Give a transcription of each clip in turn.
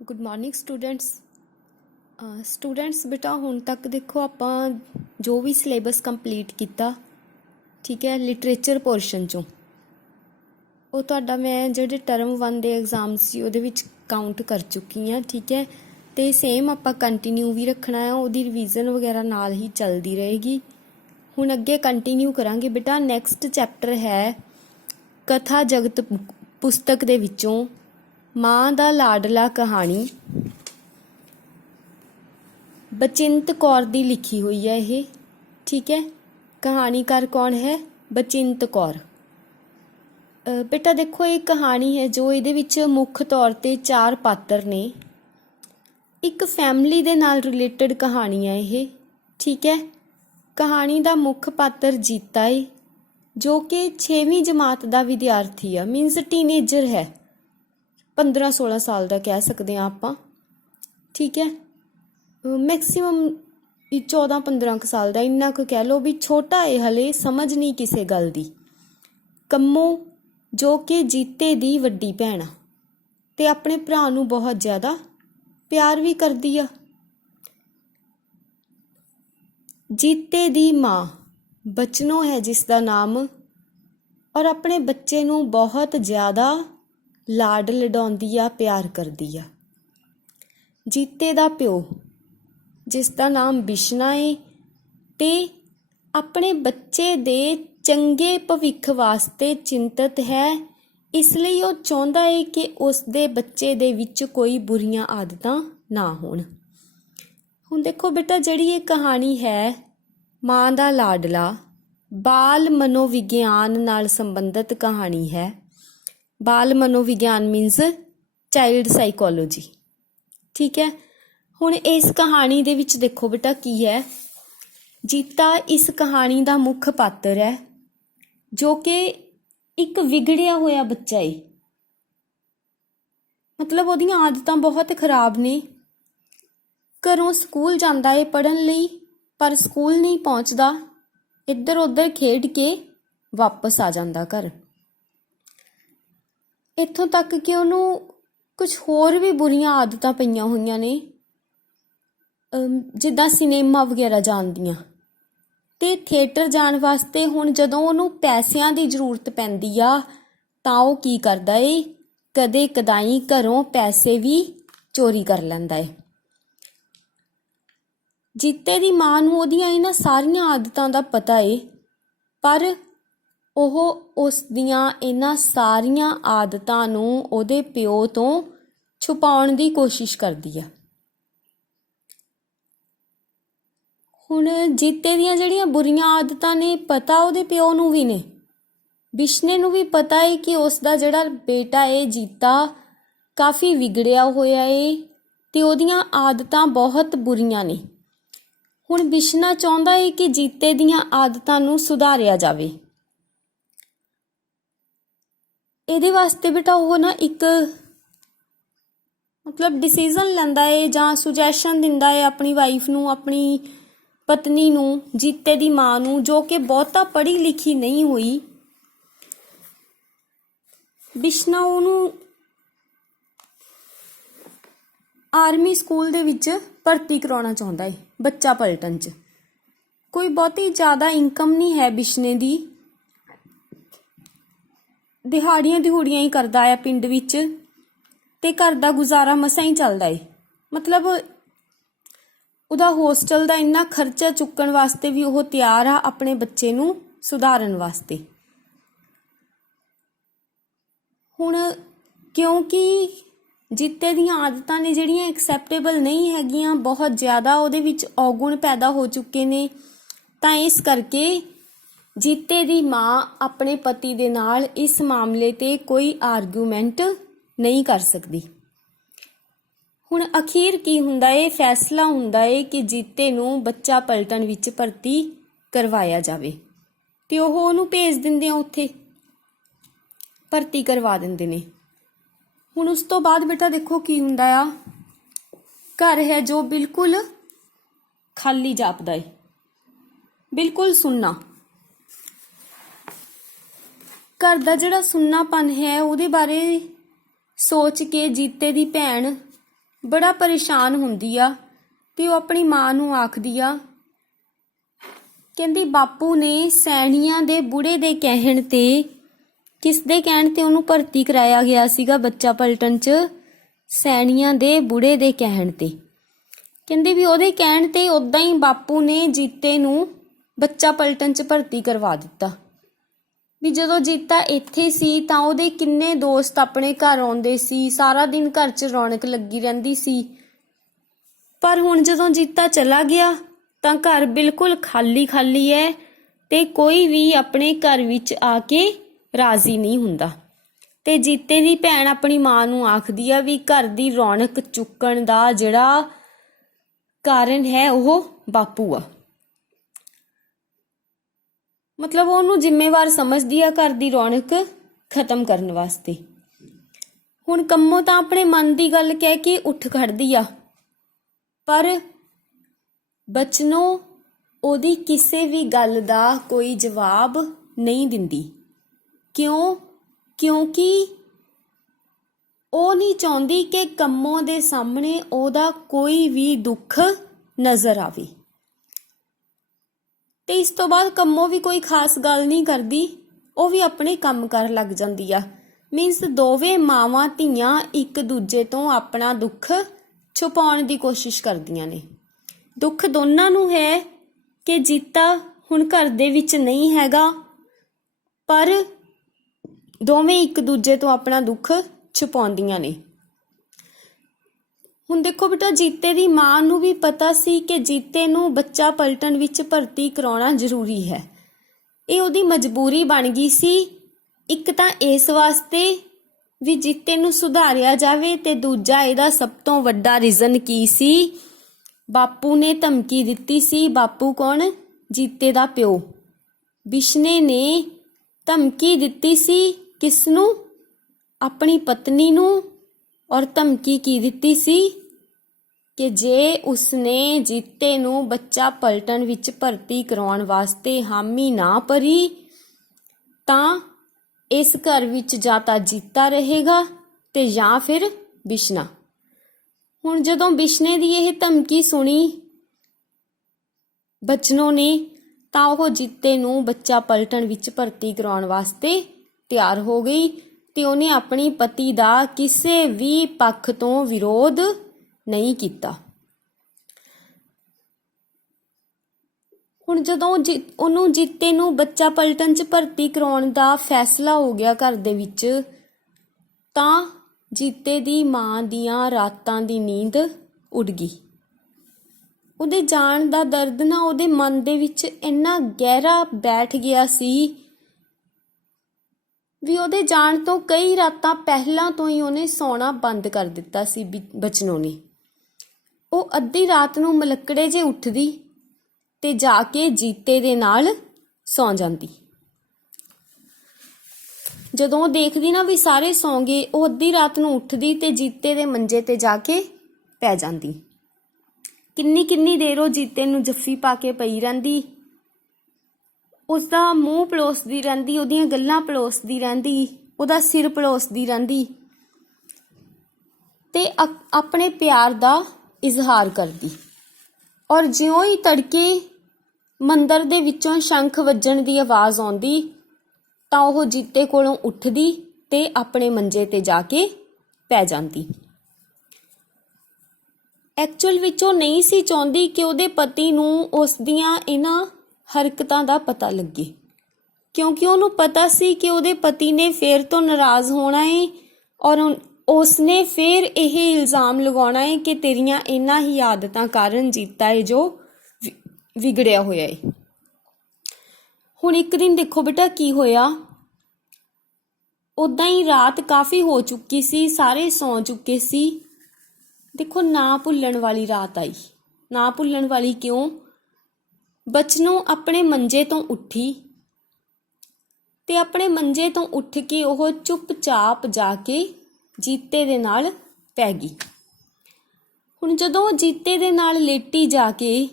Good morning students ਬੇਟਾ ਹੁਣ ਤੱਕ ਦੇਖੋ ਆਪਾਂ ਜੋ ਵੀ ਸਿਲੇਬਸ ਕੰਪਲੀਟ ਕੀਤਾ ਠੀਕ ਹੈ ਲਿਟਰੇਚਰ ਪੋਰਸ਼ਨ ਚੋਂ ਉਹ ਤੁਹਾਡਾ ਮੈਂ ਜਿਹੜੇ ਟਰਮ 1 ਦੇ ਐਗਜ਼ਾਮ ਸੀ ਉਹਦੇ ਵਿੱਚ ਕਾਊਂਟ ਕਰ ਚੁੱਕੀ ਹਾਂ ਠੀਕ ਹੈ ਤੇ ਸੇਮ ਆਪਾਂ ਕੰਟੀਨਿਊ ਵੀ ਰੱਖਣਾ ਹੈ ਉਹਦੀ ਰਿਵੀਜ਼ਨ ਵਗੈਰਾ ਨਾਲ ਹੀ ਚੱਲਦੀ ਰਹੇਗੀ। ਹੁਣ ਅੱਗੇ ਕੰਟੀਨਿਊ ਕਰਾਂਗੇ ਬੇਟਾ। ਨੈਕਸਟ ਚੈਪਟਰ ਹੈ ਕਥਾ ਜਗਤ ਪੁਸਤਕ ਦੇ ਵਿੱਚੋਂ ਮਾਂ ਦਾ ਲਾਡਲਾ ਕਹਾਣੀ ਬਚਿੰਤ ਕੌਰ ਦੀ ਲਿਖੀ ਹੋਈ ਹੈ ਇਹ ਠੀਕ ਹੈ। ਕਹਾਣੀਕਾਰ ਕੌਣ ਹੈ? ਬਚਿੰਤ ਕੌਰ। ਬੇਟਾ ਦੇਖੋ ਇਹ ਕਹਾਣੀ ਹੈ ਜੋ ਇਹਦੇ ਵਿੱਚ ਮੁੱਖ ਤੌਰ ਤੇ 4 ਪਾਤਰ ਨੇ। ਇੱਕ ਫੈਮਿਲੀ ਦੇ ਨਾਲ ਰਿਲੇਟਡ ਕਹਾਣੀ ਹੈ ਇਹ ਠੀਕ ਹੈ। ਕਹਾਣੀ ਦਾ ਮੁੱਖ ਪਾਤਰ ਜੀਤਾ ਹੈ ਜੋ ਕਿ 6ਵੀਂ ਜਮਾਤ ਦਾ ਵਿਦਿਆਰਥੀ ਆ ਮੀਨਸ ਟੀਨੇਜਰ ਹੈ 15-16 ਸਾਲ ਦਾ ਕਹਿ ਸਕਦੇ ਹਾਂ ਆਪਾਂ ਠੀਕ ਹੈ। ਮੈਕਸੀਮਮ 14-15 ਸਾਲ ਦਾ ਇੰਨਾ ਕੁ ਕਹਿ ਲਓ ਵੀ ਛੋਟਾ ਹੈ ਹਲੇ ਸਮਝ ਨਹੀਂ ਕਿਸੇ ਗੱਲ ਦੀ। ਕੰਮੋ ਜੋ ਕਿ ਜੀਤੇ ਦੀ ਵੱਡੀ ਭੈਣ ਆ ਤੇ ਆਪਣੇ ਭਰਾ ਨੂੰ ਬਹੁਤ ਜ਼ਿਆਦਾ ਪਿਆਰ ਵੀ ਕਰਦੀ ਆ। ਜੀਤੇ ਦੀ ਮਾਂ ਬਚਨੋ ਹੈ ਜਿਸ ਦਾ ਨਾਮ ਔਰ ਆਪਣੇ ਬੱਚੇ ਨੂੰ ਬਹੁਤ ਜ਼ਿਆਦਾ ਲਾਡ ਲਡਾਉਂਦੀ ਆ ਪਿਆਰ ਕਰਦੀ ਆ। ਜੀਤੇ ਦਾ ਪਿਓ ਜਿਸ ਦਾ ਨਾਮ ਬਿਸ਼ਨਾ ਹੈ ਤੇ ਆਪਣੇ ਬੱਚੇ ਦੇ ਚੰਗੇ ਭਵਿੱਖ ਵਾਸਤੇ ਚਿੰਤਤ ਹੈ ਇਸ ਲਈ ਉਹ ਚਾਹੁੰਦਾ ਹੈ ਕਿ ਉਸ ਦੇ ਬੱਚੇ ਦੇ ਵਿੱਚ ਕੋਈ ਬੁਰੀਆਂ ਆਦਤਾਂ ਨਾ ਹੋਣ। ਹੁਣ ਦੇਖੋ ਬੇਟਾ ਜਿਹੜੀ ਇਹ ਕਹਾਣੀ ਹੈ ਮਾਂ ਦਾ ਲਾਡਲਾ ਬਾਲ ਮਨੋਵਿਗਿਆਨ ਨਾਲ ਸੰਬੰਧਿਤ ਕਹਾਣੀ ਹੈ। ਬਾਲ ਮਨੋਵਿਗਿਆਨ ਮੀਨਸ ਚਾਈਲਡ ਸਾਈਕੋਲੋਜੀ ਠੀਕ ਹੈ। ਹੁਣ ਇਸ ਕਹਾਣੀ ਦੇ ਵਿੱਚ ਦੇਖੋ ਬੇਟਾ ਕੀ ਹੈ। ਜੀਤਾ ਇਸ ਕਹਾਣੀ ਦਾ ਮੁੱਖ ਪਾਤਰ ਹੈ ਜੋ ਕਿ ਇੱਕ ਵਿਗੜਿਆ ਹੋਇਆ ਬੱਚਾ ਹੈ। ਮਤਲਬ ਉਹਦੀਆਂ ਆਦਤਾਂ ਬਹੁਤ ਖਰਾਬ ਨੇ। ਘਰੋਂ ਸਕੂਲ ਜਾਂਦਾ ਹੈ ਪੜ੍ਹਨ ਲਈ ਪਰ ਸਕੂਲ ਨਹੀਂ ਪਹੁੰਚਦਾ ਇੱਧਰ ਉੱਧਰ ਖੇਡ ਕੇ ਵਾਪਸ ਆ ਜਾਂਦਾ ਘਰ। ਇੱਥੋਂ ਤੱਕ ਕਿ ਉਹਨੂੰ ਕੁਝ ਹੋਰ ਵੀ ਬੁਰੀਆਂ ਆਦਤਾਂ ਪਈਆਂ ਹੋਈਆਂ ਨੇ ਜਿੱਦਾਂ ਸਿਨੇਮਾ ਵਗੈਰਾ ਜਾਣ ਦੀਆਂ ਤੇ ਥੀਏਟਰ ਜਾਣ ਵਾਸਤੇ ਹੁਣ ਜਦੋਂ ਉਹਨੂੰ ਪੈਸਿਆਂ ਦੀ ਜ਼ਰੂਰਤ ਪੈਂਦੀ ਆ ਤਾਂ ਉਹ ਕੀ ਕਰਦਾ ਏ ਕਦੇ ਕਦਾਈ ਘਰੋਂ ਪੈਸੇ ਵੀ ਚੋਰੀ ਕਰ ਲੈਂਦਾ ਏ। ਜੀਤੇ ਦੀ ਮਾਂ ਨੂੰ ਉਹਦੀਆਂ ਇਹਨਾਂ ਸਾਰੀਆਂ ਆਦਤਾਂ ਦਾ ਪਤਾ ਏ ਪਰ ਉਹ ਉਸ ਦੀਆਂ ਇਹਨਾਂ ਸਾਰੀਆਂ ਆਦਤਾਂ ਨੂੰ ਉਹਦੇ ਪਿਓ ਤੋਂ ਛੁਪਾਉਣ ਦੀ ਕੋਸ਼ਿਸ਼ ਕਰਦੀ ਆ। ਹੁਣ ਜੀਤੇ ਦੀਆਂ ਜਿਹੜੀਆਂ ਬੁਰੀਆਂ ਆਦਤਾਂ ਨੇ ਪਤਾ ਉਹਦੇ ਪਿਓ ਨੂੰ ਵੀ ਨੇ। ਬਿਸ਼ਨੇ ਨੂੰ ਵੀ ਪਤਾ ਹੈ ਕਿ ਉਸ ਦਾ ਜਿਹੜਾ ਬੇਟਾ ਏ ਜੀਤਾ ਕਾਫੀ ਵਿਗੜਿਆ ਹੋਇਆ ਏ ਤੇ ਉਹਦੀਆਂ ਆਦਤਾਂ ਬਹੁਤ ਬੁਰੀਆਂ ਨੇ। ਹੁਣ ਬਿਸ਼ਨਾ ਚਾਹੁੰਦਾ ਹੈ ਕਿ ਜੀਤੇ ਦੀਆਂ ਆਦਤਾਂ ਨੂੰ ਸੁਧਾਰਿਆ ਜਾਵੇ। ਇਹਦੇ ਵਾਸਤੇ ਬੇਟਾ ਉਹ ਨਾ ਇੱਕ ਮਤਲਬ ਡਿਸੀਜ਼ਨ ਲੈਂਦਾ ਏ ਜਾਂ ਸੁਜੈਸ਼ਨ ਦਿੰਦਾ ਏ ਆਪਣੀ ਵਾਈਫ ਨੂੰ ਆਪਣੀ ਪਤਨੀ ਨੂੰ ਜੀਤੇ ਦੀ ਮਾਂ ਨੂੰ ਜੋ ਕਿ ਬਹੁਤਾ ਪੜ੍ਹੀ ਲਿਖੀ ਨਹੀਂ ਹੋਈ। ਬਿਸ਼ਨਾ ਉਹਨੂੰ ਆਰਮੀ ਸਕੂਲ ਦੇ ਵਿੱਚ ਭਰਤੀ ਕਰਾਉਣਾ ਚਾਹੁੰਦਾ ਏ ਬੱਚਾ ਪਲਟਨ 'ਚ। ਕੋਈ ਬਹੁਤੀ ਜ਼ਿਆਦਾ ਇਨਕਮ ਨਹੀਂ ਹੈ ਬਿਸ਼ਨੇ ਦੀ। ਦਿਹਾੜੀਆਂ ਹੀ ਕਰਦਾ ਆ ਪਿੰਡ ਵਿੱਚ ਤੇ ਘਰ ਦਾ ਗੁਜ਼ਾਰਾ ਮਸਾਂ ਹੀ ਚੱਲਦਾ ਏ। ਮਤਲਬ ਉਹਦਾ ਹੋਸਟਲ ਦਾ ਇੰਨਾ ਖਰਚਾ ਚੁੱਕਣ ਵਾਸਤੇ ਵੀ ਉਹ ਤਿਆਰ ਆ ਆਪਣੇ ਬੱਚੇ ਨੂੰ ਸੁਧਾਰਨ ਵਾਸਤੇ। ਹੁਣ ਕਿਉਂਕਿ ਜੀਤੇ ਦੀਆਂ ਆਦਤਾਂ ਨੇ ਜਿਹੜੀਆਂ ਐਕਸੈਪਟੇਬਲ ਨਹੀਂ ਹੈਗੀਆਂ ਬਹੁਤ ਜ਼ਿਆਦਾ ਉਹਦੇ ਵਿੱਚ ਔਗੁਣ ਪੈਦਾ ਹੋ ਚੁੱਕੇ ਨੇ ਤਾਂ ਇਸ ਕਰਕੇ ਜੀਤੇ ਦੀ ਮਾਂ ਆਪਣੇ ਪਤੀ ਦੇ ਨਾਲ ਇਸ ਮਾਮਲੇ ਤੇ ਕੋਈ ਆਰਗੂਮੈਂਟ ਨਹੀਂ ਕਰ ਸਕਦੀ। ਹੁਣ ਅਖੀਰ ਕੀ ਹੁੰਦਾ ਏ ਫੈਸਲਾ ਹੁੰਦਾ ਏ ਕਿ ਜੀਤੇ ਨੂੰ ਬੱਚਾ ਪਲਟਨ ਵਿੱਚ ਭਰਤੀ ਕਰਵਾਇਆ ਜਾਵੇ ਤੇ ਉਹ ਉਹਨੂੰ ਭੇਜ ਦਿੰਦੇ ਆ ਉੱਥੇ ਭਰਤੀ ਕਰਵਾ ਦਿੰਦੇ ਨੇ। ਹੁਣ ਉਸ ਤੋਂ ਬਾਅਦ ਬੇਟਾ ਦੇਖੋ ਕੀ ਹੁੰਦਾ ਆ। ਘਰ ਹੈ ਜੋ ਬਿਲਕੁਲ ਖਾਲੀ ਜਾਪਦਾ ਏ ਬਿਲਕੁਲ ਸੁੰਨਾ। ਘਰ ਦਾ ਜਿਹੜਾ ਸੁੰਨਾਪਨ ਹੈ ਉਹਦੇ ਬਾਰੇ ਸੋਚ ਕੇ ਜੀਤੇ ਦੀ ਭੈਣ ਬੜਾ ਪਰੇਸ਼ਾਨ ਹੁੰਦੀ ਆ ਤੇ ਉਹ ਆਪਣੀ ਮਾਂ ਨੂੰ ਆਖਦੀ ਆ, ਕਹਿੰਦੀ ਬਾਪੂ ਨੇ ਸੈਣੀਆਂ ਦੇ ਬੁੜੇ ਦੇ ਕਹਿਣ ਤੇ, ਕਿਸ ਦੇ ਕਹਿਣ ਤੇ ਉਹਨੂੰ ਭਰਤੀ ਕਰਾਇਆ ਗਿਆ ਸੀਗਾ ਬੱਚਾ ਪਲਟਨ 'ਚ? ਸੈਣੀਆਂ ਦੇ ਬੁੜੇ ਦੇ ਕਹਿਣ ਤੇ। ਕਹਿੰਦੀ ਵੀ ਉਹਦੇ ਕਹਿਣ ਤੇ ਉਦਾਂ ਹੀ ਬਾਪੂ ਨੇ ਜੀਤੇ ਨੂੰ ਬੱਚਾ ਪਲਟਨ 'ਚ ਭਰਤੀ ਕਰਵਾ ਦਿੱਤਾ। ਵੀ ਜਦੋਂ ਜੀਤਾ ਇੱਥੇ ਸੀ ਤਾਂ ਉਹਦੇ ਕਿੰਨੇ ਦੋਸਤ ਆਪਣੇ ਘਰ ਆਉਂਦੇ ਸੀ, ਸਾਰਾ ਦਿਨ ਘਰ 'ਚ ਰੌਣਕ ਲੱਗੀ ਰਹਿੰਦੀ ਸੀ। ਪਰ ਹੁਣ ਜਦੋਂ ਜੀਤਾ ਚਲਾ ਗਿਆ ਤਾਂ ਘਰ ਬਿਲਕੁਲ ਖਾਲੀ ਖਾਲੀ ਹੈ ਤੇ ਕੋਈ ਵੀ ਆਪਣੇ ਘਰ ਵਿੱਚ ਆ ਕੇ ਰਾਜ਼ੀ ਨਹੀਂ ਹੁੰਦਾ। ਤੇ ਜੀਤੇ ਦੀ ਭੈਣ ਆਪਣੀ ਮਾਂ ਨੂੰ ਆਖਦੀ ਆ ਵੀ ਘਰ ਦੀ ਰੌਣਕ ਚੁੱਕਣ ਦਾ ਜਿਹੜਾ ਕਾਰਨ ਹੈ ਉਹ ਬਾਪੂ ਆ। ਮਤਲਬ ਉਹਨੂੰ ਜ਼ਿੰਮੇਵਾਰ ਸਮਝਦੀ ਆ ਘਰ ਦੀ ਰੌਣਕ ਖਤਮ ਕਰਨ ਵਾਸਤੇ। ਹੁਣ ਕੰਮੋਂ ਤਾਂ ਆਪਣੇ ਮਨ ਦੀ ਗੱਲ ਕਹਿ ਕੇ ਉੱਠ ਖੜਦੀ ਆ, ਪਰ ਬਚਨੋਂ ਉਹਦੀ ਕਿਸੇ ਵੀ ਗੱਲ ਦਾ ਕੋਈ ਜਵਾਬ ਨਹੀਂ ਦਿੰਦੀ। ਕਿਉਂ? ਕਿਉਂਕਿ ਉਹ ਨਹੀਂ ਚਾਹੁੰਦੀ ਕਿ ਕੰਮੋਂ ਦੇ ਸਾਹਮਣੇ ਉਹਦਾ ਕੋਈ ਵੀ ਦੁੱਖ ਨਜ਼ਰ ਆਵੇ। ਤੇ ਇਸ ਤੋਂ ਬਾਅਦ ਕੰਮੋਂ ਵੀ ਕੋਈ ਖਾਸ ਗੱਲ ਨਹੀਂ ਕਰਦੀ, ਉਹ ਵੀ ਆਪਣੇ ਕੰਮ ਕਰਨ ਲੱਗ ਜਾਂਦੀ ਆ। ਮੀਨਸ ਦੋਵੇਂ ਮਾਵਾਂ ਧੀਆਂ ਇੱਕ ਦੂਜੇ ਤੋਂ ਆਪਣਾ ਦੁੱਖ ਛੁਪਾਉਣ ਦੀ ਕੋਸ਼ਿਸ਼ ਕਰਦੀਆਂ ਨੇ। ਦੁੱਖ ਦੋਨਾਂ ਨੂੰ ਹੈ ਕਿ ਜੀਤਾ ਹੁਣ ਘਰ ਦੇ ਵਿੱਚ ਨਹੀਂ ਹੈਗਾ, ਪਰ ਦੋਵੇਂ ਇੱਕ ਦੂਜੇ ਤੋਂ ਆਪਣਾ ਦੁੱਖ ਛੁਪਾਉਂਦੀਆਂ ਨੇ। ਹੁਣ ਦੇਖੋ ਬੇਟਾ, ਜੀਤੇ ਦੀ ਮਾਂ ਨੂੰ ਵੀ ਪਤਾ ਸੀ ਕਿ ਜੀਤੇ ਨੂੰ ਬੱਚਾ ਪਲਟਨ ਵਿੱਚ ਭਰਤੀ ਕਰਾਉਣਾ ਜ਼ਰੂਰੀ ਹੈ। ਇਹ ਉਹਦੀ ਮਜਬੂਰੀ ਬਣ ਗਈ ਸੀ। ਇੱਕ ਤਾਂ ਇਸ ਵਾਸਤੇ ਵੀ ਜੀਤੇ ਨੂੰ ਸੁਧਾਰਿਆ ਜਾਵੇ, ਤੇ ਦੂਜਾ ਇਹਦਾ ਸਭ ਤੋਂ ਵੱਡਾ ਰੀਜ਼ਨ ਕੀ ਸੀ? ਬਾਪੂ ਨੇ ਧਮਕੀ ਦਿੱਤੀ ਸੀ। ਬਾਪੂ ਕੌਣ? ਜੀਤੇ ਦਾ ਪਿਓ ਬਿਸ਼ਨੇ ਨੇ ਧਮਕੀ ਦਿੱਤੀ ਸੀ। ਕਿਸ ਨੂੰ? ਆਪਣੀ ਪਤਨੀ ਨੂੰ। ਔਰ ਧਮਕੀ ਕੀ ਦਿੱਤੀ ਸੀ ਕਿ ਜੇ ਉਸਨੇ ਜੀਤੇ ਨੂੰ ਬੱਚਾ ਪਲਟਨ ਵਿੱਚ ਭਰਤੀ ਕਰਾਉਣ ਵਾਸਤੇ ਹਾਮੀ ਨਾ ਭਰੀ ਤਾਂ ਇਸ ਘਰ ਵਿੱਚ ਜਾਂ ਤਾਂ ਜੀਤਾ ਰਹੇਗਾ ਤੇ ਜਾਂ ਫਿਰ ਬਿਸ਼ਨਾ। ਹੁਣ ਜਦੋਂ ਬਿਸ਼ਨੇ ਦੀ ਇਹ ਧਮਕੀ ਸੁਣੀ ਬਚਨੋਂ ਨੇ, ਤਾਂ ਉਹ ਜੀਤੇ ਨੂੰ ਬੱਚਾ ਪਲਟਨ ਵਿੱਚ ਭਰਤੀ ਕਰਾਉਣ ਵਾਸਤੇ ਤਿਆਰ ਹੋ ਗਈ ਤੇ ਉਹਨੇ ਆਪਣੀ ਪਤੀ ਦਾ ਕਿਸੇ ਵੀ ਪੱਖ ਤੋਂ ਵਿਰੋਧ ਨਹੀਂ ਕੀਤਾ। ਹੁਣ ਜਦੋਂ ਉਹਨੂੰ ਜੀਤੇ ਨੂੰ ਬੱਚਾ ਪਲਟਨ 'ਚ ਭਰਤੀ ਕਰਾਉਣ ਦਾ ਫੈਸਲਾ ਹੋ ਗਿਆ ਘਰ ਦੇ ਵਿੱਚ, ਤਾਂ ਜੀਤੇ ਦੀ ਮਾਂ ਦੀਆਂ ਰਾਤਾਂ ਦੀ ਨੀਂਦ ਉੱਡ ਗਈ। ਉਹਦੇ ਜਾਣ ਦਾ ਦਰਦ ਨਾ ਉਹਦੇ ਮਨ ਦੇ ਵਿੱਚ ਇੰਨਾ ਗਹਿਰਾ ਬੈਠ ਗਿਆ ਸੀ ਵੀ ਉਹਦੇ ਜਾਣ ਤੋਂ ਕਈ ਰਾਤਾਂ ਪਹਿਲਾਂ ਤੋਂ ਹੀ ਉਹਨੇ ਸੌਣਾ ਬੰਦ ਕਰ ਦਿੱਤਾ ਸੀ ਬਚਨੋਂ ਨੇ। ਉਹ ਅੱਧੀ ਰਾਤ ਨੂੰ ਮਲੱਕੜੇ ਜੇ ਉੱਠਦੀ ਤੇ ਜਾ ਕੇ ਜੀਤੇ ਦੇ ਨਾਲ ਸੌਂ ਜਾਂਦੀ। ਜਦੋਂ ਉਹ ਦੇਖਦੀ ਨਾ ਵੀ ਸਾਰੇ ਸੌਂ ਗਏ, ਉਹ ਅੱਧੀ ਰਾਤ ਨੂੰ ਉੱਠਦੀ ਤੇ ਜੀਤੇ ਦੇ ਮੰਜੇ ਤੇ ਜਾ ਕੇ ਪੈ ਜਾਂਦੀ। ਕਿੰਨੀ ਕਿੰਨੀ ਦੇਰ ਉਹ ਜੀਤੇ ਨੂੰ ਜੱਫੀ ਪਾ ਕੇ ਪਈ ਰਹਿੰਦੀ, ਉਸਦਾ ਮੂੰਹ ਪਲੋਸਦੀ ਰਹਿੰਦੀ, ਉਹਦੀਆਂ ਗੱਲਾਂ ਪਲੋਸਦੀ ਰਹਿੰਦੀ, ਉਹਦਾ ਸਿਰ ਪਲੋਸਦੀ ਰਹਿੰਦੀ ਤੇ ਆਪਣੇ ਪਿਆਰ ਦਾ ਇਜ਼ਹਾਰ ਕਰਦੀ। ਔਰ ਜਿਉਂ ਹੀ ਤੜਕੇ ਮੰਦਰ ਦੇ ਵਿੱਚੋਂ ਸ਼ੰਖ ਵੱਜਣ ਦੀ ਆਵਾਜ਼ ਆਉਂਦੀ ਤਾਂ ਉਹ ਜੀਤੇ ਕੋਲੋਂ ਉੱਠਦੀ ਤੇ ਆਪਣੇ ਮੰਜੇ ਤੇ ਜਾ ਕੇ ਪੈ ਜਾਂਦੀ। ਐਕਚੁਅਲ ਵਿੱਚ ਉਹ ਨਹੀਂ ਸੀ ਚਾਹੁੰਦੀ ਕਿ ਉਹਦੇ ਪਤੀ ਨੂੰ ਉਸ ਦੀਆਂ ਇਹਨਾਂ ਹਰਕਤਾਂ ਦਾ ਪਤਾ ਲੱਗੇ, ਕਿਉਂਕਿ ਉਹਨੂੰ ਪਤਾ ਸੀ ਕਿ ਉਹਦੇ ਪਤੀ ਨੇ ਫੇਰ ਤੋਂ ਨਾਰਾਜ਼ ਹੋਣਾ ਏ ਔਰ ਉਸਨੇ ਫੇਰ ਇਹ ਇਲਜ਼ਾਮ ਲਗਾਉਣਾ ਏ ਕਿ ਤੇਰੀਆਂ ਇਹਨਾਂ ਹੀ ਆਦਤਾਂ ਕਾਰਨ ਜੀਤਾ ਏ ਜੋ ਵਿਗੜਿਆ ਹੋਇਆ ਏ। ਹੁਣ ਇੱਕ ਦਿਨ ਦੇਖੋ ਬੇਟਾ ਕੀ ਹੋਇਆ। ਉਦਾਂ ਹੀ ਰਾਤ ਕਾਫੀ ਹੋ ਚੁੱਕੀ ਸੀ, ਸਾਰੇ ਸੌਂ ਚੁੱਕੇ ਸੀ। ਦੇਖੋ ਨਾ ਭੁੱਲਣ ਵਾਲੀ ਰਾਤ ਆਈ। ਨਾ ਭੁੱਲਣ ਵਾਲੀ ਕਿਉਂ? ਬਚਨੋਂ ਆਪਣੇ ਮੰਜੇ ਤੋਂ ਉੱਠੀ ਤੇ ਆਪਣੇ ਮੰਜੇ ਤੋਂ ਉੱਠ ਕੇ ਉਹ ਚੁੱਪਚਾਪ ਜਾ ਕੇ ਜੀਤੇ ਦੇ ਨਾਲ ਪੈ ਗਈ। ਹੁਣ ਜਦੋਂ ਜੀਤੇ ਦੇ ਨਾਲ ਲੇਟੀ ਜਾ ਕੇ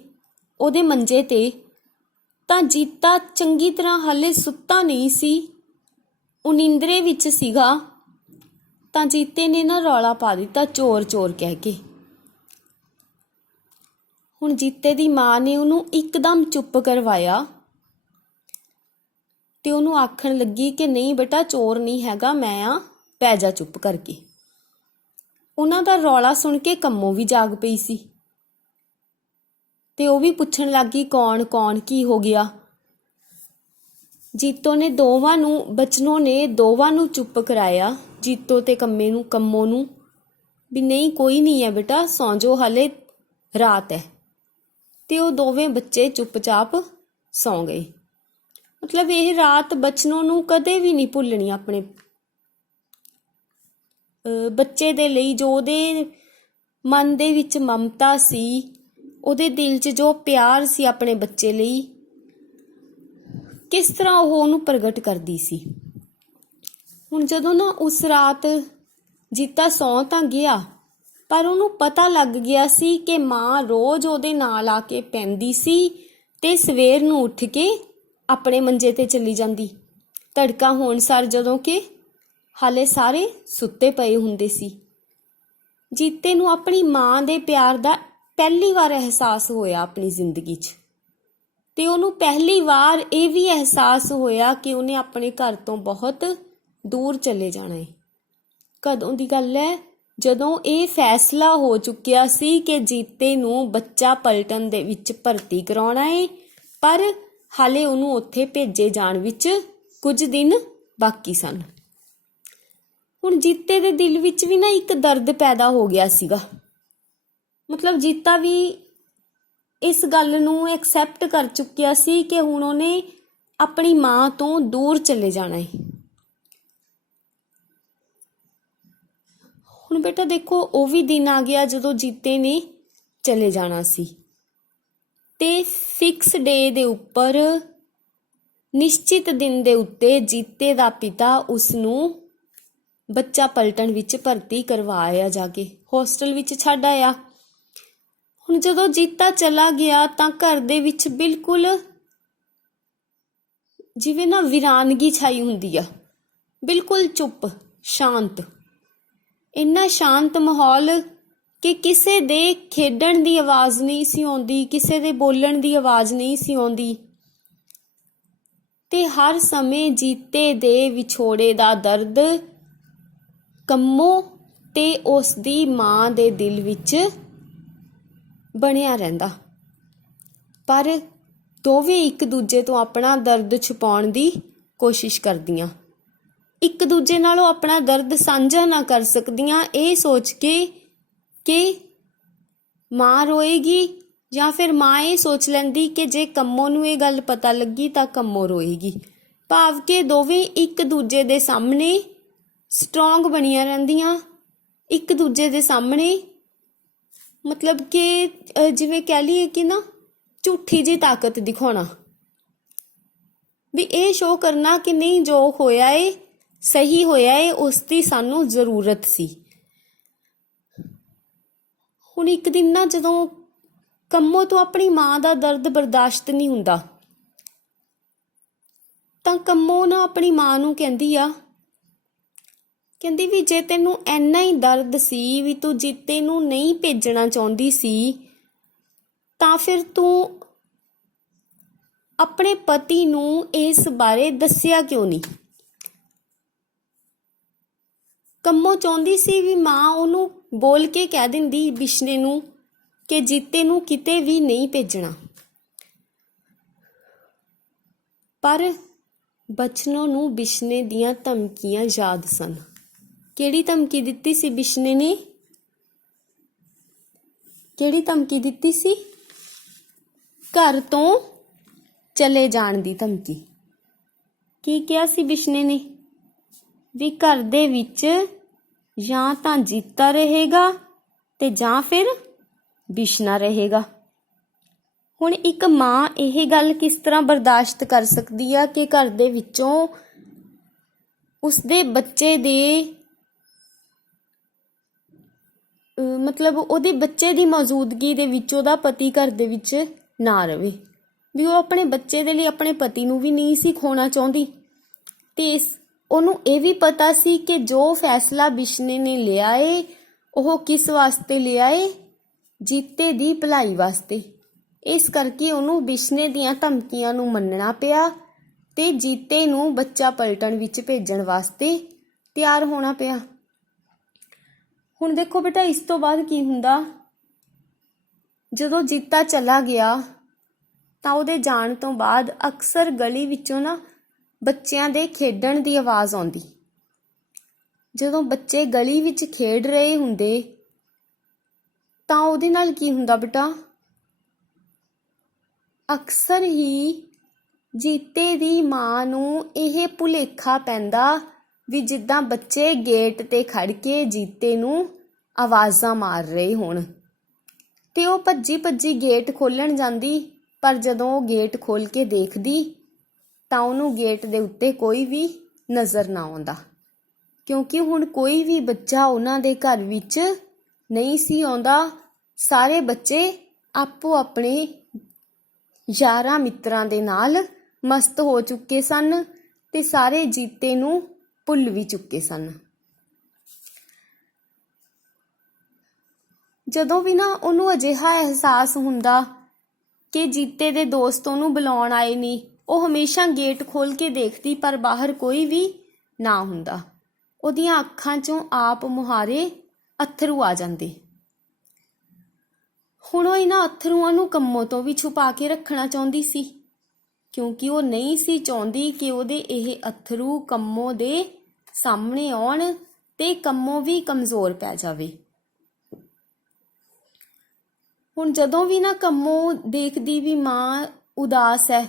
ਉਹਦੇ ਮੰਜੇ ਤੇ, ਤਾਂ ਜੀਤਾ ਚੰਗੀ ਤਰ੍ਹਾਂ ਹਾਲੇ ਸੁੱਤਾ ਨਹੀਂ ਸੀ, ਉਹ ਨੀਂਦਰੇ ਵਿੱਚ ਸੀਗਾ। ਤਾਂ ਜੀਤੇ ਨੇ ਨਾ ਰੌਲਾ ਪਾ ਦਿੱਤਾ ਚੋਰ ਚੋਰ ਕਹਿ ਕੇ ਹੁਣ ਜੀਤੇ ਦੀ ਮਾਂ ਨੇ ਉਹਨੂੰ ਇੱਕਦਮ ਚੁੱਪ ਕਰਵਾਇਆ ਤੇ ਉਹਨੂੰ ਆਖਣ ਲੱਗੀ ਕਿ ਨਹੀਂ ਬੇਟਾ, ਚੋਰ ਨਹੀਂ ਹੈਗਾ ਮੈਂ ਆ, ਪੈ ਜਾ ਚੁੱਪ ਕਰਕੇ। ਉਹਨਾਂ ਦਾ ਰੌਲਾ ਸੁਣ ਕੇ ਕੰਮੋ ਵੀ ਜਾਗ ਪਈ ਸੀ ਤੇ ਉਹ ਵੀ ਪੁੱਛਣ ਲੱਗੀ ਕੌਣ ਕੌਣ, ਕੀ ਹੋ ਗਿਆ। ਜੀਤੋ ਨੇ ਬਚਨੋਂ ਨੇ ਦੋਵਾਂ ਨੂੰ ਚੁੱਪ ਕਰਾਇਆ, ਜੀਤੋ ਤੇ ਕੰਮੋ ਨੂੰ, ਵੀ ਨਹੀਂ ਕੋਈ ਨਹੀਂ ਹੈ ਬੇਟਾ, ਸੌਂ ਜਾਓ, ਹਾਲੇ ਰਾਤ ਹੈ। ਤੇ ਉਹ ਦੋਵੇਂ ਬੱਚੇ ਚੁੱਪਚਾਪ ਸੌਂ ਗਏ। ਮਤਲਬ ਇਹ ਰਾਤ ਬਚਨੋਂ ਨੂੰ ਕਦੇ ਵੀ ਨਹੀਂ ਭੁੱਲਣੀ ਆਪਣੇ ਬੱਚੇ ਦੇ ਲਈ, ਜੋ ਉਹਦੇ ਮਨ ਦੇ ਵਿੱਚ ਮਮਤਾ ਸੀ, ਉਹਦੇ ਦਿਲ 'ਚ ਜੋ ਪਿਆਰ ਸੀ ਆਪਣੇ ਬੱਚੇ ਲਈ, ਕਿਸ ਤਰ੍ਹਾਂ ਉਹ ਉਹਨੂੰ ਪ੍ਰਗਟ ਕਰਦੀ ਸੀ। ਹੁਣ ਜਦੋਂ ਨਾ ਉਸ ਰਾਤ ਜੀਤਾ ਸੌਂ ਤਾਂ ਗਿਆ, ਪਰ ਉਹਨੂੰ ਪਤਾ ਲੱਗ ਗਿਆ ਸੀ ਕਿ ਮਾਂ ਰੋਜ਼ ਉਹਦੇ ਨਾਲ ਆ ਕੇ ਪੈਂਦੀ ਸੀ ਤੇ ਸਵੇਰ ਨੂੰ ਉੱਠ ਕੇ ਆਪਣੇ ਮੰਜੇ ਤੇ ਚਲੀ ਜਾਂਦੀ, ਤੜਕਾ ਹੋਣ ਸਾਰ, ਜਦੋਂ ਕਿ ਹਾਲੇ ਸਾਰੇ ਸੁੱਤੇ ਪਏ ਹੁੰਦੇ ਸੀ। ਜੀਤੇ ਨੂੰ ਆਪਣੀ ਮਾਂ ਦੇ ਪਿਆਰ ਦਾ ਪਹਿਲੀ ਵਾਰ ਅਹਿਸਾਸ ਹੋਇਆ ਆਪਣੀ ਜ਼ਿੰਦਗੀ 'ਚ, ਤੇ ਉਹਨੂੰ ਪਹਿਲੀ ਵਾਰ ਇਹ ਵੀ ਅਹਿਸਾਸ ਹੋਇਆ ਕਿ ਉਹਨੇ ਆਪਣੇ ਘਰ ਤੋਂ ਬਹੁਤ ਦੂਰ ਚਲੇ ਜਾਣਾ ਹੈ। ਕਦੋਂ ਦੀ ਗੱਲ ਹੈ? ਜਦੋਂ ਇਹ ਫੈਸਲਾ ਹੋ ਚੁੱਕਿਆ ਸੀ ਕਿ ਜੀਤੇ ਨੂੰ ਬੱਚਾ ਪਲਟਨ ਦੇ ਵਿੱਚ ਭਰਤੀ ਕਰਾਉਣਾ ਹੈ, ਪਰ ਹਾਲੇ ਉਹਨੂੰ ਉੱਥੇ ਭੇਜੇ ਜਾਣ ਵਿੱਚ ਕੁਝ ਦਿਨ ਬਾਕੀ ਸਨ। ਹੁਣ ਜੀਤੇ ਦੇ ਦਿਲ ਵਿੱਚ ਵੀ ਨਾ ਇੱਕ ਦਰਦ ਪੈਦਾ ਹੋ ਗਿਆ ਸੀਗਾ। ਮਤਲਬ ਜੀਤਾ ਵੀ ਇਸ ਗੱਲ ਨੂੰ ਐਕਸੈਪਟ ਕਰ ਚੁੱਕਿਆ ਸੀ ਕਿ ਹੁਣ ਉਹਨੇ ਆਪਣੀ ਮਾਂ ਤੋਂ ਦੂਰ ਚਲੇ ਜਾਣਾ ਹੈ। ਹੁਣ ਬੇਟਾ ਦੇਖੋ, ਉਹ ਵੀ ਦਿਨ ਆ ਗਿਆ ਜਦੋਂ ਜੀਤੇ ਨੇ ਚਲੇ ਜਾਣਾ ਸੀ, ਤੇ ਫਿਕਸ ਡੇ ਦੇ ਉੱਪਰ, ਨਿਸ਼ਚਿਤ ਦਿਨ ਦੇ ਉੱਤੇ ਜੀਤੇ ਦਾ ਪਿਤਾ ਉਸ ਨੂੰ ਬੱਚਾ ਪਲਟਣ ਵਿੱਚ ਭਰਤੀ ਕਰਵਾਇਆ, ਜਾ ਕੇ ਹੋਸਟਲ ਵਿੱਚ ਛੱਡ ਆਇਆ। ਹੁਣ ਜਦੋਂ ਜੀਤਾ ਚਲਾ ਗਿਆ ਤਾਂ ਘਰ ਦੇ ਵਿੱਚ ਬਿਲਕੁਲ ਜਿਵੇਂ ਨਾ ਵੀਰਾਨਗੀ ਛਾਈ ਹੁੰਦੀ ਆ, ਬਿਲਕੁਲ ਚੁੱਪ, ਸ਼ਾਂਤ, ਇੰਨਾ ਸ਼ਾਂਤ ਮਾਹੌਲ ਕਿ ਕਿਸੇ ਦੇ ਖੇਡਣ ਦੀ ਆਵਾਜ਼ ਨਹੀਂ ਸੀ ਆਉਂਦੀ, ਕਿਸੇ ਦੇ ਬੋਲਣ ਦੀ ਆਵਾਜ਼ ਨਹੀਂ ਸੀ ਆਉਂਦੀ, ਤੇ ਹਰ ਸਮੇਂ ਜੀਤੇ ਦੇ ਵਿਛੋੜੇ ਦਾ ਦਰਦ ਕੰਮੋ ਤੇ ਉਸ ਦੀ ਮਾਂ ਦੇ ਦਿਲ ਵਿੱਚ ਬਣਿਆ ਰਹਿੰਦਾ। ਪਰ ਦੋਵੇਂ ਇੱਕ ਦੂਜੇ ਤੋਂ ਆਪਣਾ ਦਰਦ ਛੁਪਾਉਣ ਦੀ ਕੋਸ਼ਿਸ਼ ਕਰਦੀਆਂ, ਇੱਕ ਦੂਜੇ ਨਾਲੋਂ ਆਪਣਾ ਦਰਦ ਸਾਂਝਾ ਨਾ ਕਰ ਸਕਦੀਆਂ, ਇਹ ਸੋਚ ਕੇ ਕਿ ਮਾਂ ਰੋਏਗੀ, ਜਾਂ ਫਿਰ ਮਾਂ ਇਹ ਸੋਚ ਲੈਂਦੀ ਕਿ ਜੇ ਕੰਮੋ ਨੂੰ ਇਹ ਗੱਲ ਪਤਾ ਲੱਗੀ ਤਾਂ ਕੰਮੋ ਰੋਏਗੀ। ਭਾਵ ਕਿ ਦੋਵੇਂ ਇੱਕ ਦੂਜੇ ਦੇ ਸਾਹਮਣੇ ਸਟਰੋਂਗ ਬਣੀਆਂ ਰਹਿੰਦੀਆਂ, ਇੱਕ ਦੂਜੇ ਦੇ ਸਾਹਮਣੇ, ਮਤਲਬ ਕਿ ਜਿਵੇਂ ਕਹਿ ਲਈਏ ਕਿ ਨਾ ਝੂਠੀ ਜਿਹੀ ਤਾਕਤ ਦਿਖਾਉਣਾ, ਵੀ ਇਹ ਸ਼ੋਅ ਕਰਨਾ ਕਿ ਨਹੀਂ, ਜੋ ਹੋਇਆ ਏ ਸਹੀ ਹੋਇਆ ਏ, ਉਸ ਦੀ ਸਾਨੂੰ ਜ਼ਰੂਰਤ ਸੀ। ਹੁਣ ਇੱਕ ਦਿਨ ਨਾ ਜਦੋਂ ਕੰਮੋ ਤੋਂ ਆਪਣੀ ਮਾਂ ਦਾ ਦਰਦ ਬਰਦਾਸ਼ਤ ਨਹੀਂ ਹੁੰਦਾ, ਤਾਂ ਕੰਮੋ ਨਾ ਆਪਣੀ ਮਾਂ ਨੂੰ ਕਹਿੰਦੀ ਵੀ ਜੇ ਤੈਨੂੰ ਇੰਨਾ ਹੀ ਦਰਦ ਸੀ ਵੀ ਤੂੰ ਜੀਤੇ ਨੂੰ ਨਹੀਂ ਭੇਜਣਾ ਚਾਹੁੰਦੀ ਸੀ, ਤਾਂ ਫਿਰ ਤੂੰ ਆਪਣੇ ਪਤੀ ਨੂੰ ਇਸ ਬਾਰੇ ਦੱਸਿਆ ਕਿਉਂ ਨਹੀਂ। ਕੰਮੋ ਚਾਹੁੰਦੀ ਸੀ ਵੀ ਮਾਂ ਉਹਨੂੰ ਬੋਲ ਕੇ ਕਹਿ ਦਿੰਦੀ ਬਿਸ਼ਨੇ ਨੂੰ ਕਿ ਜੀਤੇ ਨੂੰ ਕਿਤੇ ਵੀ ਨਹੀਂ ਭੇਜਣਾ, ਪਰ ਬਚਨੋਂ ਨੂੰ ਬਿਸ਼ਨੇ ਦੀਆਂ ਧਮਕੀਆਂ ਯਾਦ ਸਨ। ਕਿਹੜੀ ਧਮਕੀ ਦਿੱਤੀ ਸੀ ਬਿਸ਼ਨੇ ਨੇ? ਕਿਹੜੀ ਧਮਕੀ ਦਿੱਤੀ ਸੀ? ਘਰ ਤੋਂ ਚਲੇ ਜਾਣ ਦੀ ਧਮਕੀ। ਕੀ ਕਿਹਾ ਸੀ ਬਿਸ਼ਨੇ ਨੇ? ਵੀ ਘਰ ਦੇ ਵਿੱਚ ਜਾਂ ਤਾਂ ਜੀਤਾ ਰਹੇਗਾ ਤੇ ਜਾਂ ਫਿਰ ਬਿਸ਼ਨਾ ਰਹੇਗਾ। ਹੁਣ ਇੱਕ ਮਾਂ ਇਹ ਗੱਲ ਕਿਸ ਤਰ੍ਹਾਂ ਬਰਦਾਸ਼ਤ ਕਰ ਸਕਦੀ ਆ ਕਿ ਘਰ ਦੇ ਵਿੱਚੋਂ ਉਸਦੇ ਬੱਚੇ ਦੇ ਮਤਲਬ ਉਹਦੇ ਬੱਚੇ ਦੀ ਮੌਜੂਦਗੀ ਦੇ ਵਿੱਚ ਉਹਦਾ ਪਤੀ ਘਰ ਦੇ ਵਿੱਚ ਨਾ ਰਵੇ, ਵੀ ਉਹ ਆਪਣੇ ਬੱਚੇ ਦੇ ਲਈ ਆਪਣੇ ਪਤੀ ਨੂੰ ਵੀ ਨਹੀਂ ਸੀ ਖੋਣਾ ਚਾਹੁੰਦੀ। ਤੇ ਉਹਨੂੰ ਇਹ ਵੀ ਪਤਾ ਸੀ ਕਿ ਜੋ ਫੈਸਲਾ ਬਿਸ਼ਨੇ ਨੇ ਲਿਆ ਏ ਉਹ ਕਿਸ ਵਾਸਤੇ ਲਿਆ ਏ, ਜੀਤੇ ਦੀ ਭਲਾਈ ਵਾਸਤੇ। ਇਸ ਕਰਕੇ ਉਹਨੂੰ ਬਿਸ਼ਨੇ ਦੀਆਂ ਧਮਕੀਆਂ ਨੂੰ ਮੰਨਣਾ ਪਿਆ ਤੇ ਜੀਤੇ ਨੂੰ ਬੱਚਾ ਪਲਟਣ ਵਿੱਚ ਭੇਜਣ ਵਾਸਤੇ ਤਿਆਰ ਹੋਣਾ ਪਿਆ। ਹੁਣ ਦੇਖੋ ਬੇਟਾ, ਇਸ ਤੋਂ ਬਾਅਦ ਕੀ ਹੁੰਦਾ, ਜਦੋਂ ਜੀਤਾ ਚਲਾ ਗਿਆ ਤਾਂ ਉਹਦੇ ਜਾਣ ਤੋਂ ਬਾਅਦ ਅਕਸਰ ਗਲੀ ਵਿੱਚੋਂ ਨਾ ਬੱਚਿਆਂ ਦੇ ਖੇਡਣ ਦੀ ਆਵਾਜ਼ ਆਉਂਦੀ। ਜਦੋਂ ਬੱਚੇ ਗਲੀ ਵਿੱਚ ਖੇਡ ਰਹੇ ਹੁੰਦੇ ਤਾਂ ਉਹਦੇ ਨਾਲ ਕੀ ਹੁੰਦਾ ਬੇਟਾ, ਅਕਸਰ ਹੀ ਜੀਤੇ ਦੀ ਮਾਂ ਨੂੰ ਇਹ ਭੁਲੇਖਾ ਪੈਂਦਾ ਵੀ ਜਿੱਦਾਂ ਬੱਚੇ ਗੇਟ ਤੇ ਖੜ ਕੇ ਜੀਤੇ ਨੂੰ ਆਵਾਜ਼ਾਂ ਮਾਰ ਰਹੇ ਹੋਣ, ਤੇ ਉਹ ਭੱਜੀ ਭੱਜੀ ਗੇਟ ਖੋਲ੍ਹਣ ਜਾਂਦੀ। ਪਰ ਜਦੋਂ ਉਹ ਗੇਟ ਖੋਲ੍ਹ ਕੇ ਦੇਖਦੀ ਤਾਂ ਉਹਨੂੰ ਗੇਟ ਦੇ ਉੱਤੇ ਕੋਈ ਵੀ ਨਜ਼ਰ ਨਾ ਆਉਂਦਾ, ਕਿਉਂਕਿ ਹੁਣ ਕੋਈ ਵੀ ਬੱਚਾ ਉਹਨਾਂ ਦੇ ਘਰ ਵਿੱਚ ਨਹੀਂ ਸੀ ਆਉਂਦਾ। ਸਾਰੇ ਬੱਚੇ ਆਪੋ ਆਪਣੇ ਯਾਰਾਂ ਮਿੱਤਰਾਂ ਦੇ ਨਾਲ ਮਸਤ ਹੋ ਚੁੱਕੇ ਸਨ ਤੇ ਸਾਰੇ ਜੀਤੇ ਨੂੰ ਭੁੱਲ ਵੀ ਚੁੱਕੇ ਸਨ। ਜਦੋਂ ਵੀ ਨਾ ਉਹਨੂੰ ਅਜਿਹਾ ਅਹਿਸਾਸ ਹੁੰਦਾ ਕਿ ਜੀਤੇ ਦੇ ਦੋਸਤ ਉਹਨੂੰ ਬੁਲਾਉਣ ਆਏ ਨਹੀਂ, ਉਹ ਹਮੇਸ਼ਾ ਗੇਟ ਖੋਲ੍ਹ ਕੇ ਦੇਖਦੀ ਪਰ ਬਾਹਰ ਕੋਈ ਵੀ ਨਾ ਹੁੰਦਾ। ਉਹਦੀਆਂ ਅੱਖਾਂ 'ਚੋਂ ਆਪ ਮੁਹਾਰੇ ਅੱਥਰੂ ਆ ਜਾਂਦੇ। ਹੁਣ ਉਹ ਇਹਨਾਂ ਅੱਥਰੂਆਂ ਨੂੰ ਕੰਮੋਂ ਤੋਂ ਵੀ ਛੁਪਾ ਕੇ ਰੱਖਣਾ ਚਾਹੁੰਦੀ ਸੀ, ਕਿਉਂਕਿ ਉਹ ਨਹੀਂ ਸੀ ਚਾਹੁੰਦੀ ਕਿ ਉਹਦੇ ਇਹ ਅੱਥਰੂ ਕੰਮੋਂ ਦੇ ਸਾਹਮਣੇ ਆਉਣ ਤੇ ਕੰਮੋਂ ਵੀ ਕਮਜ਼ੋਰ ਪੈ ਜਾਵੇ। ਹੁਣ ਜਦੋਂ ਵੀ ਨਾ ਕੰਮੋਂ ਦੇਖਦੀ ਵੀ ਮਾਂ ਉਦਾਸ ਹੈ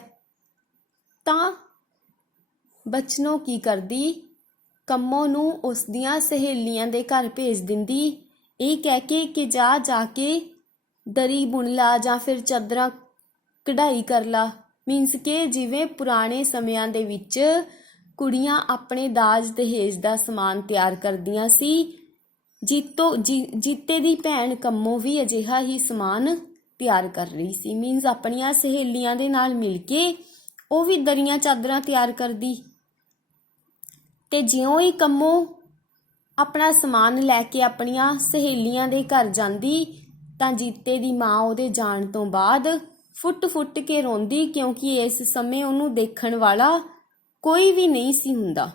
ਤਾਂ ਬਚਨੋਂ ਕੀ ਕਰਦੀ, ਕੰਮੋਂ ਨੂੰ ਉਸ ਦੀਆਂ ਸਹੇਲੀਆਂ ਦੇ ਘਰ ਭੇਜ ਦਿੰਦੀ, ਇਹ ਕਹਿ ਕੇ ਕਿ ਜਾ ਕੇ ਦਰੀ ਬੁਣ ਲਾ ਜਾਂ ਫਿਰ ਚਾਦਰਾਂ ਕਢਾਈ ਕਰ ਲਾ। ਮੀਨਸ ਕਿ ਜਿਵੇਂ ਪੁਰਾਣੇ ਸਮਿਆਂ ਦੇ ਵਿੱਚ ਕੁੜੀਆਂ ਆਪਣੇ ਦਾਜ ਦਹੇਜ ਦਾ ਸਮਾਨ ਤਿਆਰ ਕਰਦੀਆਂ ਸੀ, ਜੀਤੇ ਦੀ ਭੈਣ ਕੰਮੋਂ ਵੀ ਅਜਿਹਾ ਹੀ ਸਮਾਨ ਤਿਆਰ ਕਰ ਰਹੀ ਸੀ। ਮੀਨਸ ਆਪਣੀਆਂ ਸਹੇਲੀਆਂ ਦੇ ਨਾਲ ਮਿਲ ਕੇ ਉਹ ਵੀ ਦਰੀਆਂ ਚਾਦਰਾਂ ਤਿਆਰ ਕਰਦੀ। ਤੇ ਜਿਉਂ ਹੀ ਕੰਮੋਂ ਆਪਣਾ ਸਮਾਨ ਲੈ ਕੇ ਆਪਣੀਆਂ ਸਹੇਲੀਆਂ ਦੇ ਘਰ ਜਾਂਦੀ ਤਾਂ ਜੀਤੇ ਦੀ ਮਾਂ ਉਹਦੇ ਜਾਣ ਤੋਂ ਬਾਅਦ ਫੁੱਟ ਕੇ ਰੋਂਦੀ, ਕਿਉਂਕਿ ਇਸ ਸਮੇਂ ਉਹਨੂੰ ਦੇਖਣ ਵਾਲਾ ਕੋਈ ਵੀ ਨਹੀਂ ਸੀ ਹੁੰਦਾ।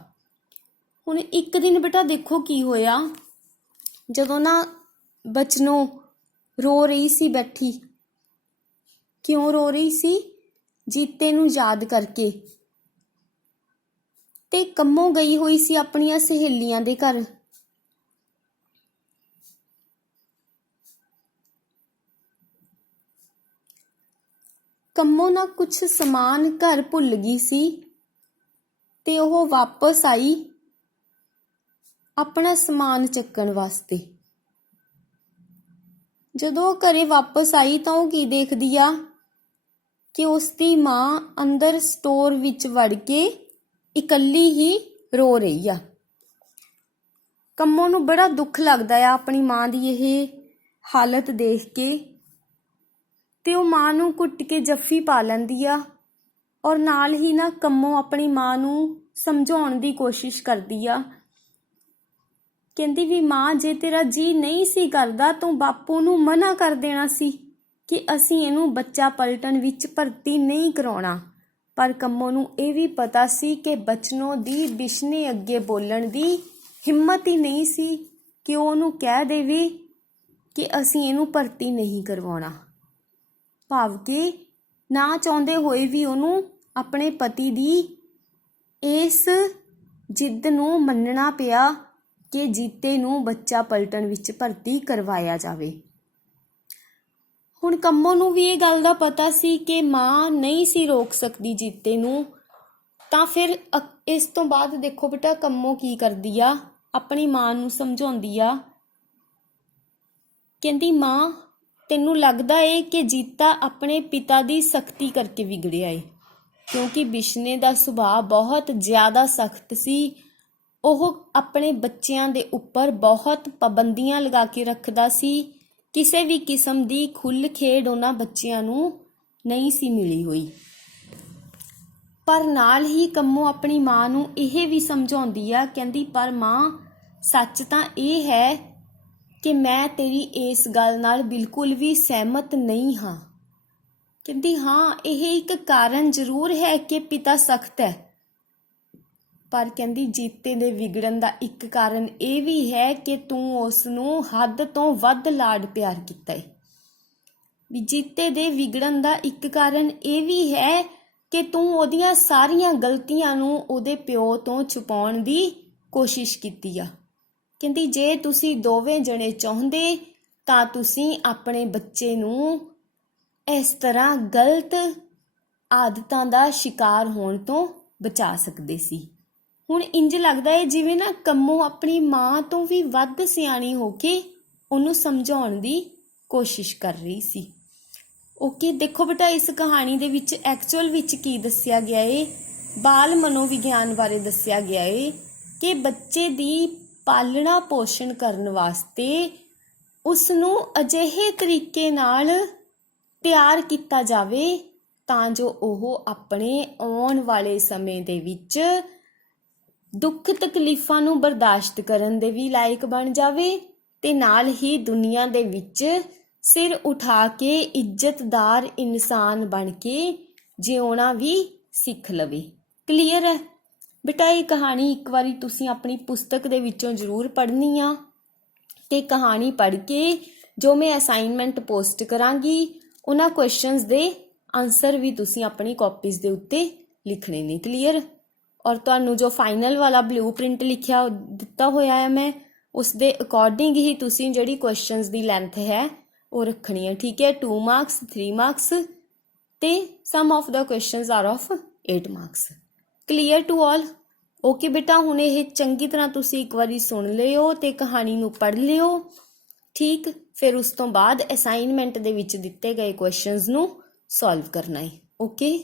ਹੁਣ ਇੱਕ ਦਿਨ ਬੇਟਾ ਦੇਖੋ ਕੀ ਹੋਇਆ, ਜਦੋਂ ਨਾ ਬਚਨੋਂ ਰੋ ਰਹੀ ਸੀ ਬੈਠੀ। ਕਿਉਂ ਰੋ ਰਹੀ ਸੀ? ਜੀਤੇ ਨੂੰ ਯਾਦ ਕਰਕੇ। ਤੇ ਕੰਮੋਂ ਗਈ ਹੋਈ ਸੀ ਆਪਣੀਆਂ ਸਹੇਲੀਆਂ ਦੇ ਘਰ। ਕੰਮੋਂ ਨਾ ਕੁਝ ਸਮਾਨ ਘਰ ਭੁੱਲ ਗਈ ਸੀ ਤੇ ਉਹ ਵਾਪਸ ਆਈ ਆਪਣਾ ਸਮਾਨ ਚੱਕਣ ਵਾਸਤੇ। ਜਦੋਂ ਉਹ ਘਰੇ ਵਾਪਸ ਆਈ ਤਾਂ ਉਹ ਕੀ ਦੇਖਦੀ ਆ ਕਿ ਉਸ ਦੀ ਮਾਂ ਅੰਦਰ ਸਟੋਰ ਵਿੱਚ ਵੜ ਕੇ ਇਕੱਲੀ ਹੀ ਰੋ ਰਹੀ ਆ। ਕੰਮੋਂ ਨੂੰ ਬੜਾ ਦੁੱਖ ਲੱਗਦਾ ਆ ਆਪਣੀ ਮਾਂ ਦੀ ਇਹ ਹਾਲਤ ਦੇਖ ਕੇ, ਤੇ ਉਹ ਮਾਂ ਨੂੰ ਘੁੱਟ ਕੇ ਜੱਫੀ ਪਾ ਲੈਂਦੀ ਆ ਔਰ ਨਾਲ ਹੀ ਨਾ ਕੰਮੋਂ ਆਪਣੀ ਮਾਂ ਨੂੰ ਸਮਝਾਉਣ ਦੀ ਕੋਸ਼ਿਸ਼ ਕਰਦੀ ਆ। ਕਹਿੰਦੀ ਵੀ ਮਾਂ, ਜੇ ਤੇਰਾ ਜੀ ਨਹੀਂ ਸੀ ਕਰਦਾ ਤੂੰ ਬਾਪੂ ਨੂੰ ਮਨਾ ਕਰ ਦੇਣਾ ਸੀ ਕਿ ਅਸੀਂ ਇਹਨੂੰ ਬੱਚਾ ਪਲਟਣ ਵਿੱਚ ਭਰਤੀ ਨਹੀਂ ਕਰਾਉਣਾ। ਪਰ ਕੰਮੋਂ ਨੂੰ ਇਹ ਵੀ ਪਤਾ ਸੀ ਕਿ ਬਚਨੋਂ ਦੀ ਬਿਸ਼ਨੇ ਅੱਗੇ ਬੋਲਣ ਦੀ ਹਿੰਮਤ ਹੀ ਨਹੀਂ ਸੀ ਕਿ ਉਹ ਉਹਨੂੰ ਕਹਿ ਦੇਵੇ ਕਿ ਅਸੀਂ ਇਹਨੂੰ ਭਰਤੀ ਨਹੀਂ ਕਰਵਾਉਣਾ। ਭਾਵ ਕਿ ਨਾ ਚਾਹੁੰਦੇ ਹੋਏ ਵੀ ਉਹਨੂੰ ਆਪਣੇ ਪਤੀ ਦੀ ਇਸ ਜਿੱਦ ਨੂੰ ਮੰਨਣਾ ਪਿਆ ਕਿ ਜੀਤੇ ਨੂੰ ਬੱਚਾ ਪਲਟਣ ਵਿੱਚ ਭਰਤੀ ਕਰਵਾਇਆ ਜਾਵੇ। ਹੁਣ ਕੰਮੋਂ ਨੂੰ ਵੀ ਇਹ ਗੱਲ ਦਾ ਪਤਾ ਸੀ ਕਿ ਮਾਂ ਨਹੀਂ ਸੀ ਰੋਕ ਸਕਦੀ ਜੀਤੇ ਨੂੰ, ਤਾਂ ਫਿਰ ਇਸ ਤੋਂ ਬਾਅਦ ਦੇਖੋ ਬੇਟਾ ਕੰਮੋਂ ਕੀ ਕਰਦੀ ਆ, ਆਪਣੀ ਮਾਂ ਨੂੰ ਸਮਝਾਉਂਦੀ ਆ। ਕਹਿੰਦੀ ਮਾਂ, ਤੈਨੂੰ ਲੱਗਦਾ ਏ ਕਿ ਜੀਤਾ ਆਪਣੇ ਪਿਤਾ ਦੀ ਸਖਤੀ ਕਰਕੇ ਵਿਗੜਿਆ ਏ, ਕਿਉਂਕਿ ਬਿਸ਼ਨੇ ਦਾ ਸੁਭਾਅ ਬਹੁਤ ਜ਼ਿਆਦਾ ਸਖਤ ਸੀ। ਉਹ ਆਪਣੇ ਬੱਚਿਆਂ ਦੇ ਉੱਪਰ ਬਹੁਤ ਪਾਬੰਦੀਆਂ ਲਗਾ ਕੇ ਰੱਖਦਾ ਸੀ। ਕਿਸੇ ਵੀ ਕਿਸਮ ਦੀ ਖੁੱਲ੍ਹ ਖੇਡ ਉਹਨਾਂ ਬੱਚਿਆਂ ਨੂੰ ਨਹੀਂ ਸੀ ਮਿਲੀ ਹੋਈ। ਪਰ ਨਾਲ ਹੀ ਕੰਮੋਂ ਆਪਣੀ ਮਾਂ ਨੂੰ ਇਹ ਵੀ ਸਮਝਾਉਂਦੀ ਆ, ਕਹਿੰਦੀ ਪਰ ਮਾਂ, ਸੱਚ ਤਾਂ ਇਹ ਹੈ ਕਿ ਮੈਂ ਤੇਰੀ ਇਸ ਗੱਲ ਨਾਲ ਬਿਲਕੁਲ ਵੀ ਸਹਿਮਤ ਨਹੀਂ ਹਾਂ। ਕਹਿੰਦੀ ਹਾਂ, ਇਹ ਇੱਕ ਕਾਰਨ ਜ਼ਰੂਰ ਹੈ ਕਿ ਪਿਤਾ ਸਖਤ ਹੈ, ਪਰ ਕਹਿੰਦੀ ਜੀਤੇ ਦੇ ਵਿਗੜਨ ਦਾ ਇੱਕ ਕਾਰਨ ਇਹ ਵੀ ਹੈ ਕਿ ਤੂੰ ਉਸ ਨੂੰ ਹੱਦ ਤੋਂ ਵੱਧ ਲਾਡ ਪਿਆਰ ਕੀਤਾ ਹੈ। ਵੀ ਜੀਤੇ ਦੇ ਵਿਗੜਨ ਦਾ ਇੱਕ ਕਾਰਨ ਇਹ ਵੀ ਹੈ ਕਿ ਤੂੰ ਉਹਦੀਆਂ ਸਾਰੀਆਂ ਗਲਤੀਆਂ ਨੂੰ ਉਹਦੇ ਪਿਓ ਤੋਂ ਛੁਪਾਉਣ ਦੀ ਕੋਸ਼ਿਸ਼ ਕੀਤੀ ਆ। ਕਹਿੰਦੀ ਜੇ ਤੁਸੀਂ ਦੋਵੇਂ ਜਣੇ ਚਾਹੁੰਦੇ ਤਾਂ ਤੁਸੀਂ ਆਪਣੇ ਬੱਚੇ ਨੂੰ ਇਸ ਤਰ੍ਹਾਂ ਗਲਤ ਆਦਤਾਂ ਦਾ ਸ਼ਿਕਾਰ ਹੋਣ ਤੋਂ ਬਚਾ ਸਕਦੇ ਸੀ। ਹੁਣ ਇੰਜ ਲੱਗਦਾ ਹੈ ਜਿਵੇਂ ਨਾ ਕੰਮੋ ਆਪਣੀ ਮਾਂ ਤੋਂ ਵੀ ਵੱਧ ਸਿਆਣੀ ਹੋ ਕੇ ਉਹਨੂੰ ਸਮਝਾਉਣ ਦੀ ਕੋਸ਼ਿਸ਼ ਕਰ ਰਹੀ ਸੀ। ਓਕੇ, ਦੇਖੋ ਬੇਟਾ ਇਸ ਕਹਾਣੀ ਦੇ ਵਿੱਚ ਐਕਚੁਅਲ ਵਿੱਚ ਕੀ ਦੱਸਿਆ ਗਿਆ ਏ, ਬਾਲ ਮਨੋਵਿਗਿਆਨ ਬਾਰੇ ਦੱਸਿਆ ਗਿਆ ਏ ਕਿ ਬੱਚੇ ਦੀ ਪਾਲਣਾ ਪੋਸ਼ਣ ਕਰਨ ਵਾਸਤੇ ਉਸ ਨੂੰ ਅਜਿਹੇ ਤਰੀਕੇ ਨਾਲ ਤਿਆਰ ਕੀਤਾ ਜਾਵੇ ਤਾਂ ਜੋ ਉਹ ਆਪਣੇ ਆਉਣ ਵਾਲੇ ਸਮੇਂ ਦੇ ਵਿੱਚ ਦੁੱਖ ਤਕਲੀਫਾਂ ਨੂੰ ਬਰਦਾਸ਼ਤ ਕਰਨ ਦੇ ਵੀ ਲਾਇਕ ਬਣ ਜਾਵੇ ਤੇ ਨਾਲ ਹੀ ਦੁਨੀਆ ਦੇ ਵਿੱਚ ਸਿਰ ਉਠਾ ਕੇ ਇੱਜ਼ਤਦਾਰ ਇਨਸਾਨ ਬਣ ਕੇ ਜਿਉਣਾ ਵੀ ਸਿੱਖ ਲਵੇ। ਕਲੀਅਰ ਹੈ ਬੇਟਾ? ਇਹ ਕਹਾਣੀ ਇੱਕ ਵਾਰੀ ਤੁਸੀਂ ਆਪਣੀ ਪੁਸਤਕ ਦੇ ਵਿੱਚੋਂ ਜ਼ਰੂਰ ਪੜ੍ਹਨੀ ਆ ਤੇ ਕਹਾਣੀ ਪੜ੍ਹ ਕੇ ਜੋ ਮੈਂ ਅਸਾਈਨਮੈਂਟ ਪੋਸਟ ਕਰਾਂਗੀ ਉਹਨਾਂ ਕੁਐਸਚਨਸ ਦੇ ਆਨਸਰ ਵੀ ਤੁਸੀਂ ਆਪਣੀ ਕਾਪੀਜ਼ ਦੇ ਉੱਤੇ ਲਿਖਣੇ ਨੇ। ਕਲੀਅਰ? ਔਰ ਤੁਹਾਨੂੰ ਜੋ ਫਾਈਨਲ ਵਾਲਾ ਬਲੂਪ੍ਰਿੰਟ ਲਿਖਿਆ ਦਿੱਤਾ ਹੋਇਆ ਹੈ ਮੈਂ ਉਸ ਦੇ ਅਕੋਰਡਿੰਗ ਹੀ ਤੁਸੀਂ ਜਿਹੜੀ ਕੁਐਸਚਨਸ ਦੀ ਲੈਂਥ ਹੈ ਉਹ ਰੱਖਣੀ ਹੈ। ਠੀਕ ਹੈ? 2 ਮਾਰਕਸ 3 ਮਾਰਕਸ ਤੇ sum of the questions are of 8 marks. Clear to all? Okay ਬੇਟਾ, ਹੁਣ ਇਹ ਚੰਗੀ ਤਰ੍ਹਾਂ ਤੁਸੀਂ ਇੱਕ ਵਾਰੀ ਸੁਣ ਲਿਓ ਤੇ ਕਹਾਣੀ ਨੂੰ ਪੜ੍ਹ ਲਿਓ। ਠੀਕ, ਫਿਰ ਉਸ ਤੋਂ ਬਾਅਦ ਅਸਾਈਨਮੈਂਟ ਦੇ ਵਿੱਚ ਦਿੱਤੇ ਗਏ ਕੁਐਸਚਨਸ ਨੂੰ ਸੋਲਵ ਕਰਨਾ ਹੈ। ਓਕੇ।